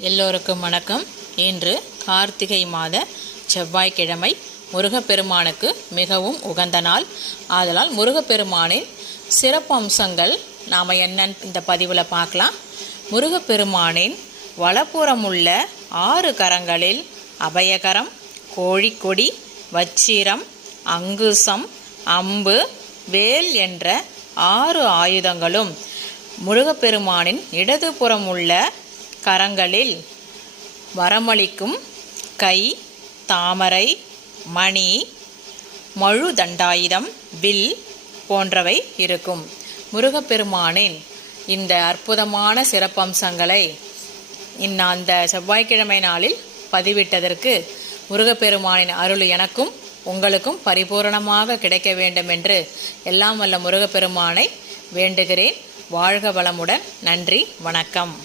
எல்லோருக்கும் வணக்கம். இன்று கார்த்திகை மாத செவ்வாய்க்கிழமை. முருகப்பெருமானுக்கு மிகவும் உகந்த நாள். ஆதலால் முருகப்பெருமானின் சிறப்பு அம்சங்கள் நாம் என்னன்னு இந்த பதிவில் பார்க்கலாம். முருகப்பெருமானின் வலப்புறமுள்ள 6 கரங்களில் அபயகரம், கோழிக்கொடி, வச்சிரம், அங்குசம், அம்பு, வேல் என்ற 6 ஆயுதங்களும், முருகப்பெருமானின் இடதுபுறம் உள்ள கரங்களில் வரமளிக்கும் கை, தாமரை, மணி, மழு தண்டாயுதம், வில் போன்றவை இருக்கும். முருகப்பெருமானின் இந்த அற்புதமான சிறப்பம்சங்களை அந்த செவ்வாய்க்கிழமை நாளில் பதிவிட்டதற்கு முருகப்பெருமானின் அருள் எனக்கும் உங்களுக்கும் பரிபூரணமாக கிடைக்க வேண்டும் என்று எல்லாம் வல்ல முருகப்பெருமானை வேண்டுகிறேன். வாழ்க வளமுடன். நன்றி, வணக்கம்.